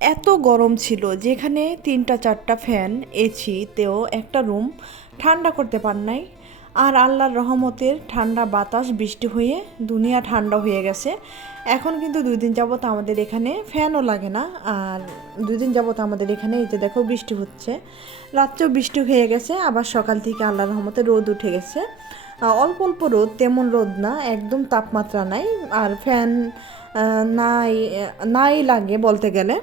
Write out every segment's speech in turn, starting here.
এত গরম ছিল যেখানে তিনটা, চারটা ফ্যান, এসি তেও একটা রুম ঠান্ডা করতে পার নাই। আর আল্লাহর রহমতের ঠান্ডা বাতাস, বৃষ্টি হয়ে দুনিয়া ঠান্ডা হয়ে গেছে। এখন কিন্তু দুই দিন যাবত আমাদের এখানে ফ্যানও লাগে না। আর দুই দিন যাবত আমাদের এখানে এই যে দেখো বৃষ্টি হচ্ছে। রাত্রেও বৃষ্টি হয়ে গেছে, আবার সকাল থেকে আল্লাহর রহমতে রোদ উঠে গেছে। অল্প অল্প রোদ, তেমন রোদ না, একদম তাপমাত্রা নাই। আর ফ্যান নাই নাই লাগে বলতে গেলে।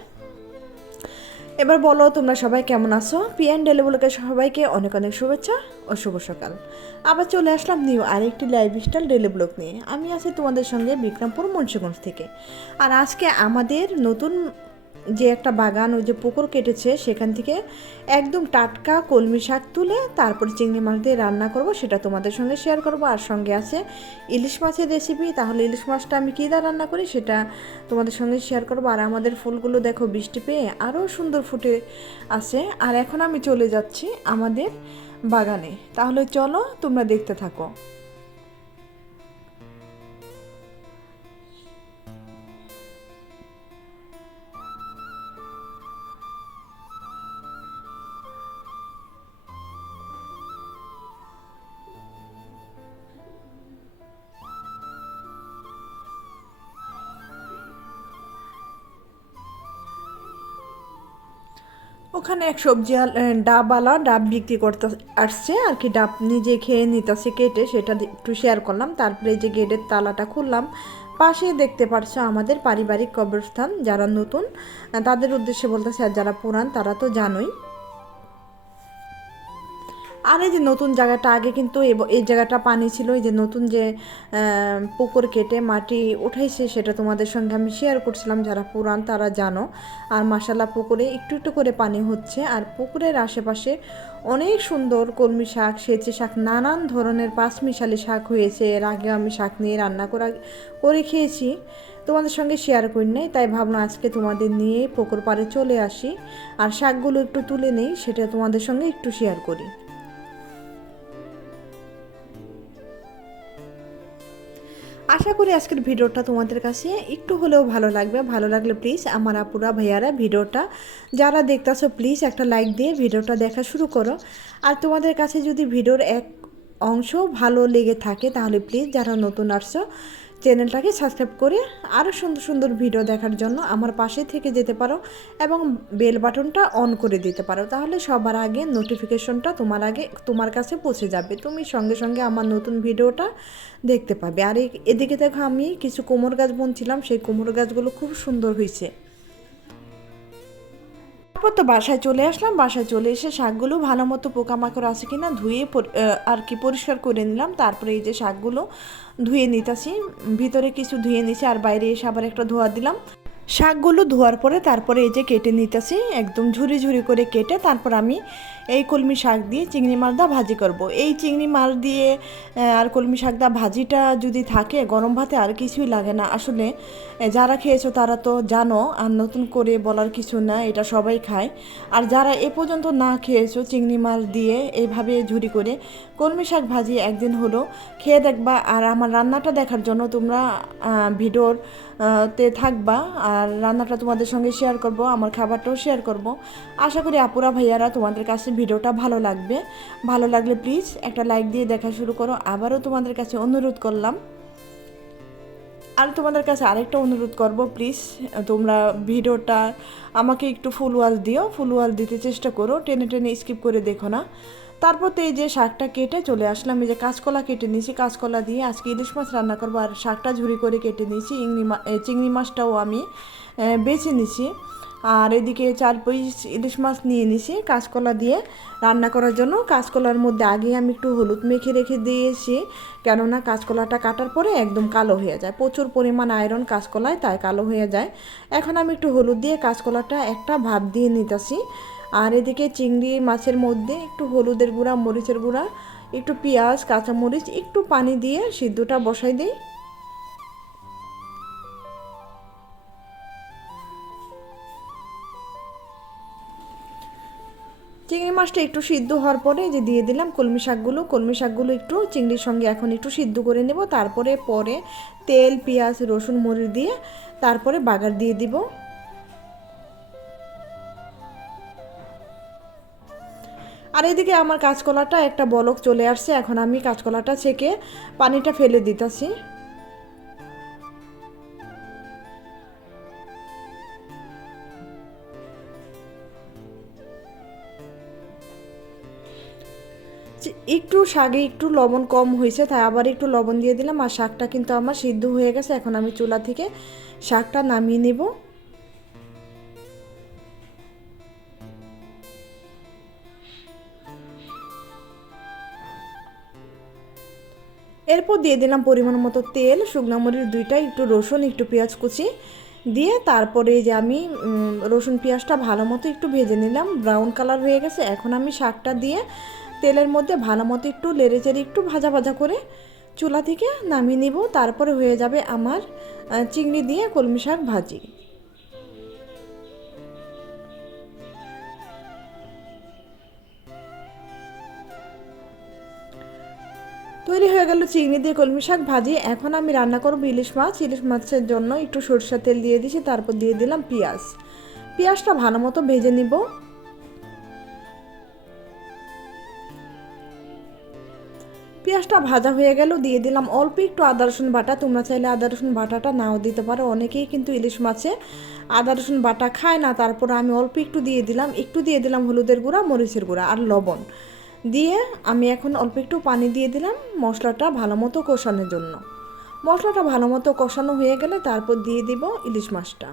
এবার বলো, তোমরা সবাই কেমন আছো? পিএন ডেলিবলকে সবাইকে অনেক অনেক শুভেচ্ছা ও শুভ সকাল। আবার চলে আসলাম নিউ আরেকটি লাইফ স্টাইল ডেলি ব্লগ নিয়ে। আমি আছি তোমাদের সঙ্গে বিক্রমপুর মুন্সিগঞ্জ থেকে। আর আজকে আমাদের নতুন যে একটা বাগান, ওই যে পুকুর কেটেছে, সেখান থেকে একদম টাটকা কলমি শাক তুলে তারপর চিংড়ি মাছ দিয়ে রান্না করব, সেটা তোমাদের সঙ্গে শেয়ার করব। আর সঙ্গে আছে ইলিশ মাছের রেসিপি তাহলে ইলিশ মাছটা আমি কী দিয়ে রান্না করি সেটা তোমাদের সঙ্গে শেয়ার করব। আর আমাদের ফুলগুলো দেখো বৃষ্টি পেয়ে আরও সুন্দর ফুটে আছে। আর এখন আমি চলে যাচ্ছি আমাদের বাগানে। তাহলে চলো তোমরা দেখতে থাকো। ওখানে এক সবজি ডাবওয়ালা ডাব বিক্রি করতে আসছে, আর কি ডাব নিজে খেয়ে নিতেছে, কেটে সেটা একটু শেয়ার করলাম। তারপরে এই যে গেটের তালাটা খুললাম পাশে দেখতে পারছ আমাদের পারিবারিক কবরস্থান, যারা নতুন, তাদের উদ্দেশ্যে বলতেছে, আর যারা পুরান, তারা তো জানোই। আর এই যে নতুন জায়গাটা, আগে কিন্তু এই জায়গাটা পানি ছিল, এই যে নতুন যে পুকুর কেটে মাটি উঠাইছে সেটা তোমাদের সঙ্গে আমি শেয়ার করছিলাম, যারা পুরান তারা জানো। আর মাসালা পুকুরে একটু একটু করে পানি হচ্ছে, আর পুকুরের আশেপাশে অনেক সুন্দর কলমি শাক সেচে শাক, নানান ধরনের পাঁচমিশালি শাক হয়েছে। এর আগে আমি শাক নিয়ে রান্না করা, করে খেয়েছি। তোমাদের সঙ্গে শেয়ার করি নাই, তাই ভাবলাম আজকে তোমাদের নিয়ে পুকুর পাড়ে চলে আসি। আর শাকগুলো একটু তুলে নেই, সেটা তোমাদের সঙ্গে একটু শেয়ার করি। আশা করি আজকের ভিডিওটা তোমাদের কাছে একটু হলেও ভালো লাগবে। ভালো লাগলে প্লিজ আমার আপুরা, ভাইয়ারা ভিডিওটা যারা দেখতেছো প্লিজ একটা লাইক দিয়ে ভিডিওটা দেখা শুরু করো। আর তোমাদের কাছে যদি ভিডিওর এক অংশ ভালো লেগে থাকে, তাহলে প্লিজ যারা নতুন আসছো চ্যানেলটাকে সাবস্ক্রাইব করে আরও সুন্দর সুন্দর ভিডিও দেখার জন্য আমার পাশে থেকে যেতে পারো এবং বেল বাটনটা অন করে দিতে পারো। তাহলে সবার আগে নোটিফিকেশনটা তোমার আগে, তোমার কাছে পৌঁছে যাবে। তুমি সঙ্গে সঙ্গে আমার নতুন ভিডিওটা দেখতে পাবে। আর এদিকে দেখো আমি কিছু কোমর গাছ বুনছিলাম। সেই কোমর গাছগুলো খুব সুন্দর হয়েছে। তারপর তো বাসায় চলে আসলাম, বাসায় চলে এসে শাকগুলো ভালো মতো পোকামাকড় আছে কিনা ধুয়ে আর কি পরিষ্কার করে নিলাম। তারপরে এই যে শাকগুলো ধুয়ে নিতেছি, ভিতরে কিছু ধুয়ে নিছি আর বাইরে এসে আবার একটা ধোয়া দিলাম। শাকগুলো ধোয়ার পরে তারপরে এই যে কেটে নিতেছি, একদম ঝুরি ঝুরি করে কেটে তারপর আমি এই কলমি শাক দিয়ে চিংড়ি মাছ দা ভাজি করব। এই চিংড়ি মাছ দিয়ে আর কলমি শাক দা ভাজিটা যদি থাকে, গরম ভাতে আর কিছুই লাগে না। আসলে যারা খেয়েছো তারা তো জানো, আর নতুন করে বলার কিছু না, এটা সবাই খায়। আর যারা এ পর্যন্ত না খেয়েছো চিংড়ি মাছ দিয়ে এইভাবে ঝুরি করে কলমি শাক ভাজি একদিন হলো, খেয়ে দেখবা। আর আমার রান্নাটা দেখার জন্য তোমরা ভিডিওর তে থাকবা। আর রান্নাটা তোমাদের সঙ্গে শেয়ার করব, আমার খাবারটাও শেয়ার করব। আশা করি আপুরা ভাইয়ারা তোমাদের কাছে ভিডিওটা ভালো লাগবে। ভালো লাগলে প্লিজ একটা লাইক দিয়ে দেখা শুরু করো। আবারও তোমাদের কাছে অনুরোধ করলাম। আর তোমাদের কাছে আরেকটা অনুরোধ করব প্লিজ তোমরা ভিডিওটা আমাকে একটু ফুল ওয়াশ দিও। ফুল ওয়াশ দিতে চেষ্টা করো, টেনে টেনে স্কিপ করে দেখো না। তারপর তো এই যে শাকটা কেটে চলে আসলাম, এই যে কাঁচকলা কেটে নিয়েছি। কাঁচকলা দিয়ে আজকে ইলিশ মাছ রান্না করব, আর শাকটা ঝুরি করে কেটে নিয়েছি। মা চিংড়ি মাছটাও আমি বেছে নিছি আর এদিকে চার পিস ইলিশ মাছ নিয়ে নিছি কাঁচকলা দিয়ে। রান্না করার জন্য কাঁচকলার মধ্যে আগে আমি একটু হলুদ মেখে রেখে দিয়েছি, কেননা কাঁচকলাটা কাটার পরে একদম কালো হয়ে যায়। প্রচুর পরিমাণ আয়রন কাঁচকলায়, তাই কালো হয়ে যায়। এখন আমি একটু হলুদ দিয়ে কাঁচকলাটা একটা ভাপ দিয়ে নিতেছি। আর এদিকে চিংড়ি মাছের মধ্যে একটু হলুদের গুঁড়া, মরিচের গুঁড়া, একটু পেঁয়াজ, কাঁচামরিচ, একটু পানি দিয়ে সিদ্ধটা বসাই দিই। মাছটা একটু সিদ্ধ হওয়ার পরে যে দিয়ে দিলাম কলমি শাকগুলো কলমি শাকগুলো একটু চিংড়ির সঙ্গে এখন একটু সিদ্ধ করে নেব। তারপরে পরে তেল, পেঁয়াজ, রসুন, মরিচ দিয়ে তারপরে বাগার দিয়ে দিব। আর এদিকে আমার কাঁচকলাটা একটা বলক চলে আসছে, এখন আমি কাঁচকলাটা ছেঁকে পানিটা ফেলে দিতেছি। একটু শাকে একটু লবণ কম হয়েছে, তাই আবার একটু লবণ দিয়ে দিলাম। আর শাকটা কিন্তু আমার সিদ্ধ হয়ে গেছে, এখন আমি চুলা থেকে শাকটা নামিয়ে নেব। এরপর দিয়ে দিলাম পরিমাণ মতো তেল, শুকনো মরিচ দুইটা, একটু রসুন, একটু পেঁয়াজ কুচি দিয়ে তারপরে যে আমি রসুন পেঁয়াজটা ভালো মতো একটু ভেজে নিলাম। ব্রাউন কালার হয়ে গেছে, এখন আমি শাকটা দিয়ে তেলের মধ্যে ভালো মতো একটু লেড়ে চেড়ে একটু ভাজা ভাজা করে চুলা থেকে নামিয়ে নিব। তারপরে হয়ে যাবে আমার চিংড়ি দিয়ে কলমি শাক ভাজি। তৈরি হয়ে গেল চিংড়ি দিয়ে কলমি শাক ভাজি। এখন আমি রান্না করব ইলিশ মাছ। ইলিশ মাছের জন্য একটু সরষা তেল দিয়ে দিয়েছি, তারপর দিয়ে দিলাম পেঁয়াজ। পেঁয়াজটা ভালো মতো ভেজে নিব। পেঁয়াজটা ভাজা হয়ে গেল, দিয়ে দিলাম অল্প একটু আদা রসুন বাটা। তোমরা চাইলে আদা রসুন বাটাটা নাও দিতে পারো, অনেকেই কিন্তু ইলিশ মাছে আদা রসুন বাটা খায় না। তারপর আমি অল্প একটু দিয়ে দিলাম, একটু দিয়ে দিলাম হলুদের গুঁড়া, মরিচের গুঁড়া আর লবণ। দিয়ে আমি এখন অল্প একটু পানি দিয়ে দিলাম মশলাটা ভালো মতো কষানোর জন্য। মশলাটা ভালো মতো কষানো হয়ে গেলে তারপর দিয়ে দিব ইলিশ মাছটা।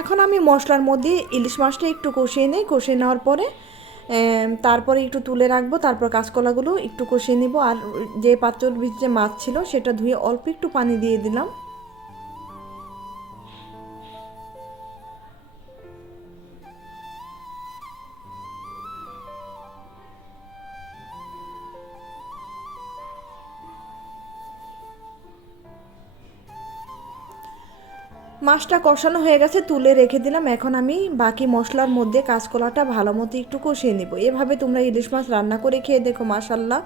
এখন আমি মশলার মধ্যে ইলিশ মাছটা একটু কষিয়ে নিই, কষিয়ে নেওয়ার পরে তারপরে একটু তুলে রাখব, তারপর কাঁচকলাগুলো একটু কষিয়ে নিব। আর যে পাত্রর ভিতরে মাছ ছিল, সেটা ধুয়ে অল্প একটু পানি দিয়ে দিলাম। মাছটা কষানো হয়ে গেছে, তুলে রেখে দিলাম। এখন আমি বাকি মশলার মধ্যে কাঁচকলাটা ভালো মতো একটু কষিয়ে নেব। এভাবে তোমরা ইলিশ মাছ রান্না করে খেয়ে দেখো মাশাল্লাহ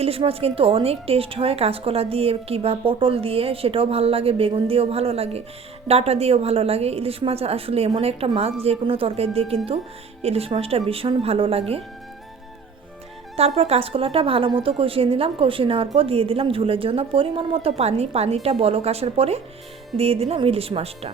ইলিশ মাছ কিন্তু অনেক টেস্ট হয়, কাঁচকলা দিয়ে কিংবা পটল দিয়ে, সেটাও ভালো লাগে, বেগুন দিয়েও ভালো লাগে, ডাটা দিয়েও ভালো লাগে। ইলিশ মাছ আসলে এমন একটা মাছ যে কোনো তরকারি দিয়ে কিন্তু ইলিশ মাছটা ভীষণ ভালো লাগে। তারপর কাঁচকলাটা ভালো মতো কষিয়ে নিলাম। কষিয়ে নেওয়ার পর দিয়ে দিলাম ঝুলের জন্য পরিমাণ মতো পানি। পানিটা বলক আসার পরে দিয়ে দিলাম ইলিশ মাছটা।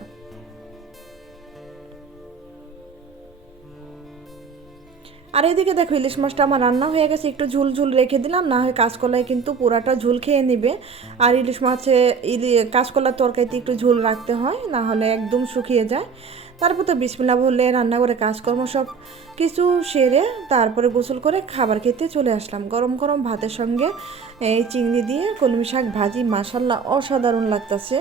আর এদিকে দেখো, ইলিশ মাছটা আমার রান্না হয়ে গেছে। একটু ঝুল ঝুল রেখে দিলাম, না হয় কাঁচকলায় কিন্তু পুরাটা ঝুল খেয়ে নেবে। আর ইলিশ মাছে কাঁচকলার তরকারিতে একটু ঝুল রাখতে হয়, না হলে একদম শুকিয়ে যায়। তারপর তো বিসমিল্লা বললে রান্না করে কাজকর্ম সব কিছু সেরে তারপরে গোসল করে খাবার খেতে চলে আসলাম। গরম গরম ভাতের সঙ্গে এই চিংড়ি দিয়ে কলমি শাক ভাজি মাসাল্লা অসাধারণ লাগতেছে।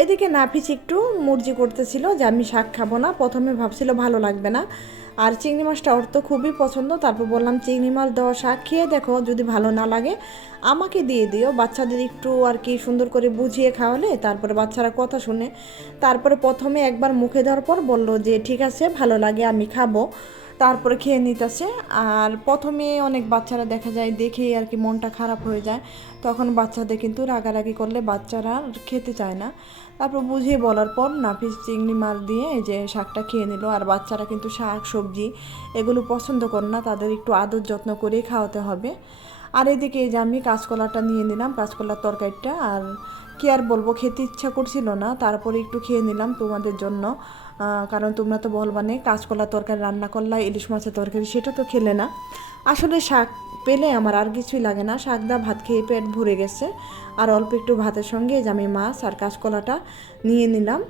এদিকে নাফিস একটু মুরজি করতেছিল যে আমি শাক খাব না। প্রথমে ভাবছিল ভালো লাগবে না। আর চিংড়ি মাছটা ওর তো খুবই পছন্দ। তারপর বললাম, চিংড়ি মাছ দেওয়া শাক খেয়ে দেখো, যদি ভালো না লাগে আমাকে দিয়ে দিও। বাচ্চাদের একটু আর কি সুন্দর করে বুঝিয়ে খাওয়ালে, তারপরে বাচ্চারা কথা শুনে, তারপরে প্রথমে একবার মুখে দেওয়ার পর বলল যে, ঠিক আছে, ভালো লাগে, আমি খাব। তারপরে খেয়ে নিতেছে। আর প্রথমে অনেক বাচ্চারা দেখা যায় দেখেই আর কি মনটা খারাপ হয়ে যায়। তখন বাচ্চাদের কিন্তু রাগারাগি করলে বাচ্চারা খেতে চায় না। তারপর বুঝিয়ে বলার পর নাফিস চিংড়ি মাছ দিয়ে এই যে শাকটা খেয়ে নিল। আর বাচ্চারা কিন্তু শাক, সবজি এগুলো পছন্দ করে না, তাদের একটু আদর যত্ন করেই খাওয়াতে হবে। আর এদিকে এই যে আমি কাঁচকলাটা নিয়ে নিলাম, কাঁচকলার তরকারিটা। আর কি আর বলব, খেতে ইচ্ছা করছিল না, তারপরে একটু খেয়ে নিলাম তোমাদের জন্য। কারণ তোমরা তো বলবানে কাঁচকলা তরকারি রান্না করলা, ইলিশ মাছের তরকারি, সেটা তো খেলে না। আসলে শাক পেলে আমার আর কিছুই লাগে না। শাক দা ভাত খেয়ে পেট ভরে গেছে। আর অল্প একটু ভাতের সঙ্গে যে আমি মাছ আর কাঁচকলাটা নিয়ে নিলাম।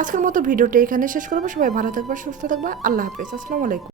আজকের মতো ভিডিওটা এখানে শেষ করব। সবাই ভালো থাকবা, সুস্থ থাকবা। আল্লাহ হাফেজ। আসসালামু আলাইকুম।